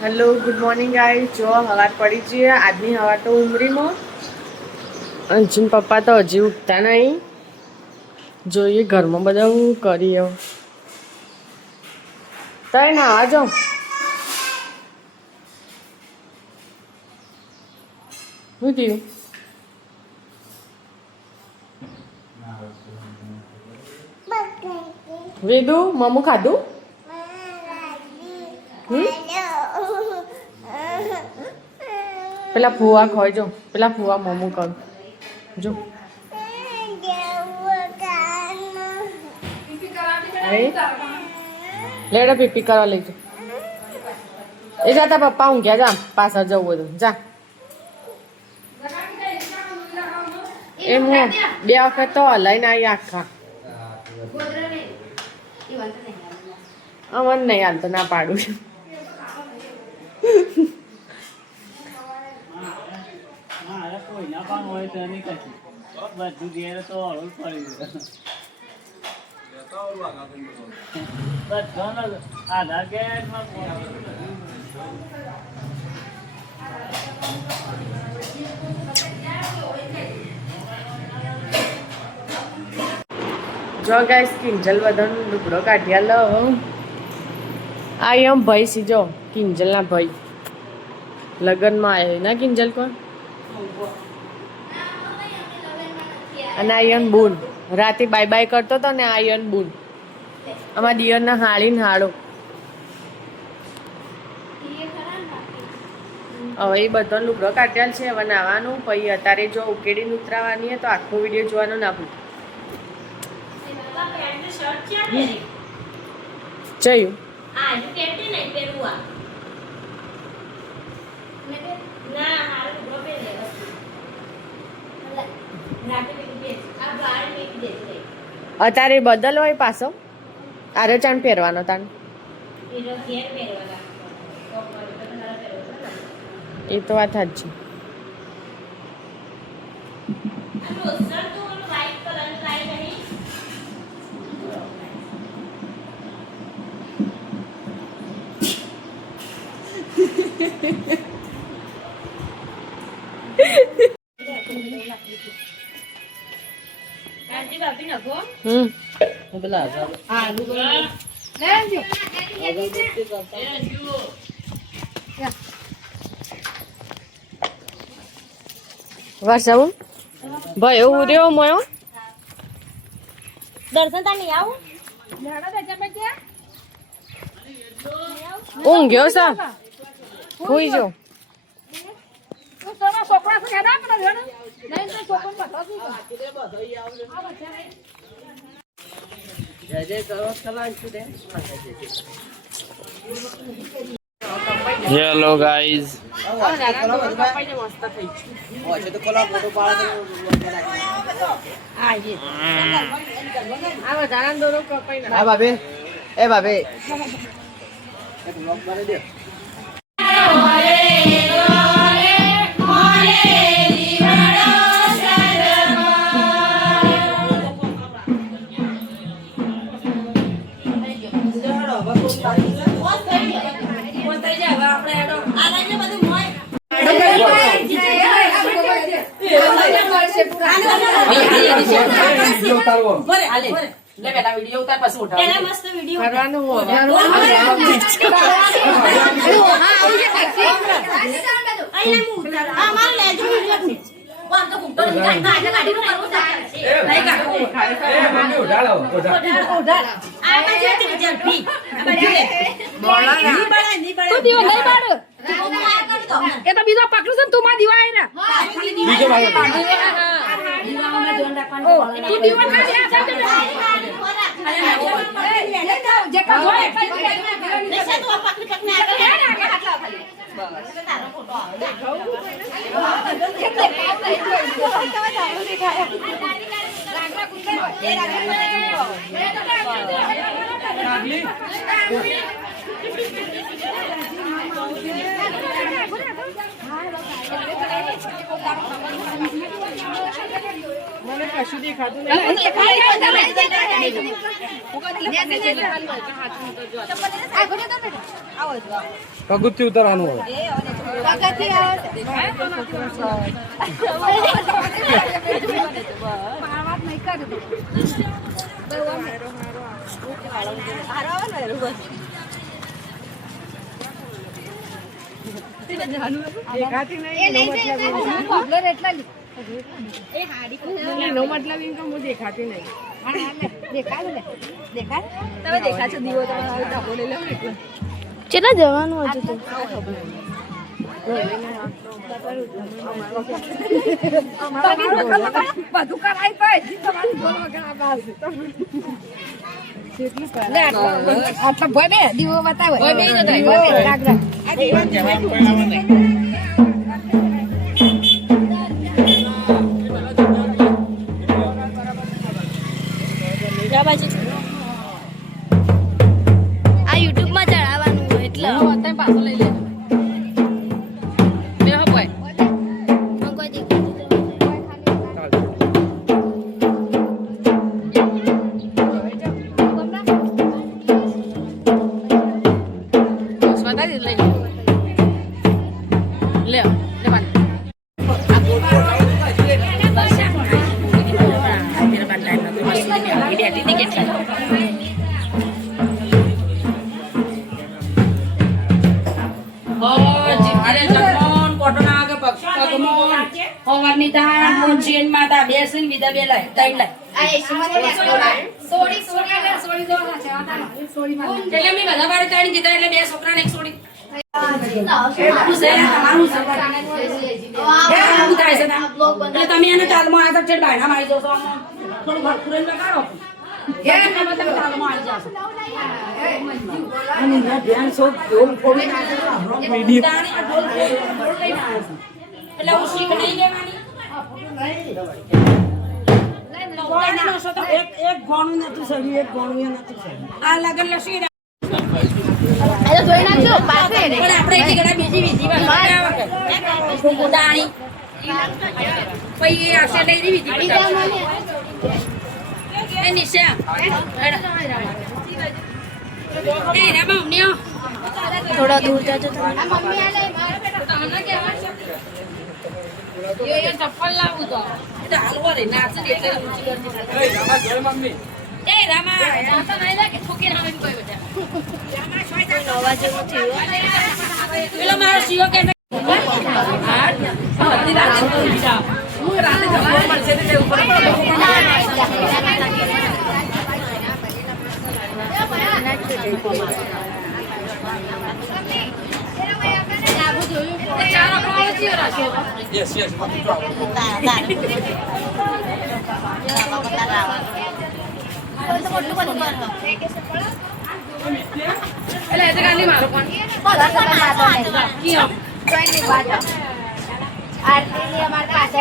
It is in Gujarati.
હેલો ગુડ મોર્નિંગ ગાઈસ જો હવાર પડી છે આજની હવાર તો ઉમરીમાં અંજુન પપ્પા તો હજી ઉઠતા નહીં જોઈએ ઘરમાં બધા હું કરી તઈ ના આજો શું થયું વેદુ મમ્મુ ખાધું પેલા ફુવા ખોય જો પેલા ફુવા મમ્મુ કર જો લેડો પીપી કરવા લઈ જો એ જાતા પપ્પા ઊંઘ્યા જા પાછળ જવું બધું જા એ હું 2 વખત તો હલાઈને આવી આખા અમને નહીં હાલ તો ના પાડું છું જો ગાઈસ કિંજલ બધાનો લુગડો કાઢ્યા લો આ એમ ભાઈ સી જો કિંજલના ભાઈ લગ્નમાં આવ્યા ના કિંજલ કોણ અને આયન બૂન રાતે બાય બાય કરતો હતો ને આયન બૂન અમારા દિયરના હાળીને હાળો હવે એ બધો લુગડો કાઢ્યા છે હવે નાવાનું પછી અત્યારે જો ઉકેડીને ઉતરાવાની તો આખો વિડીયો જોવાનો ના ભૂલ જયું અત્યારે બદલ હોય પાછો આરે ચાણ પહેરવાનો તાણ એ તો વાત જ છે વર્ષાવું ભાઈ એવું રહ્યો મોયો દર્શન તા નહીં આવું ઊંઘ્યો સા હુઈ જો હેલો ગાઈઝ એ બાબે લે બેટા વિડિયો ઉતાર પછી ઉઠાવ પેલા મસ્ત વિડિયો કરવાનું હો આઈને મુ આ માર લેજો વિડિયો છે કોણ તો કુટો ગાડી ગાડી નું કરવું છે લઈ કાઢો એ મમ્મી ઉઠાડો ઉડાડ આ બાજુ થી જલ્દી આ બાજુ લે બોલા ની બળા તું દીવો નહીં પાડ એ તો બીજો પકડું છે ને તું માં દીવાય ને બીજો ભાઈ દીવામાં જોન રાખવાનું તું દીવો ખાલી આ સાથે જે કા હોય લેસે તું પકડી પકને આગળ હાથ ખાલી બસ તારો ફોટો આવે મને કશું દેખાતું પગુથી ઉતરવાનું હોય દેખાતી નહીં નો મતલબ એમ કે હું દેખાતી નહીં કેટલા જવાનું હતું તું બધું કરાય પછી તમારું બોલ વગર આટલા ભલે દીવો બતાવે આ યુટ્યુબ માં ચડાવવાનું હોય એટલે પાછો લઈ લે કોઈ દેખાતું તમે એને તાલમાં આ તો બાયણા મારી દો છો થોડું ભરપૂર લગાડો એટલે હું શીખ નહીં લેવાની એક ગોણું નતું સહી એક ગોણું નતું સહી આ લગન લસી જોઈ નાખજો પાસે પણ આપણે એટલી ઘણા બીજી બીજી દાણી પછી આશે લઈ દી બીજી એ નિશા એ રામા ઉન્યો થોડા દૂર જાજો ચપ્પલ લાવું તો એટલે હાલવો રે નાચ એટલે ઊંચી કરતી એ રામા તો નહીં લાગે છોકરી નામે કોઈ બેટા નવા જેવું થયું પેલો મારો શિવો કે યસ યસ આરતી અમાર પાસે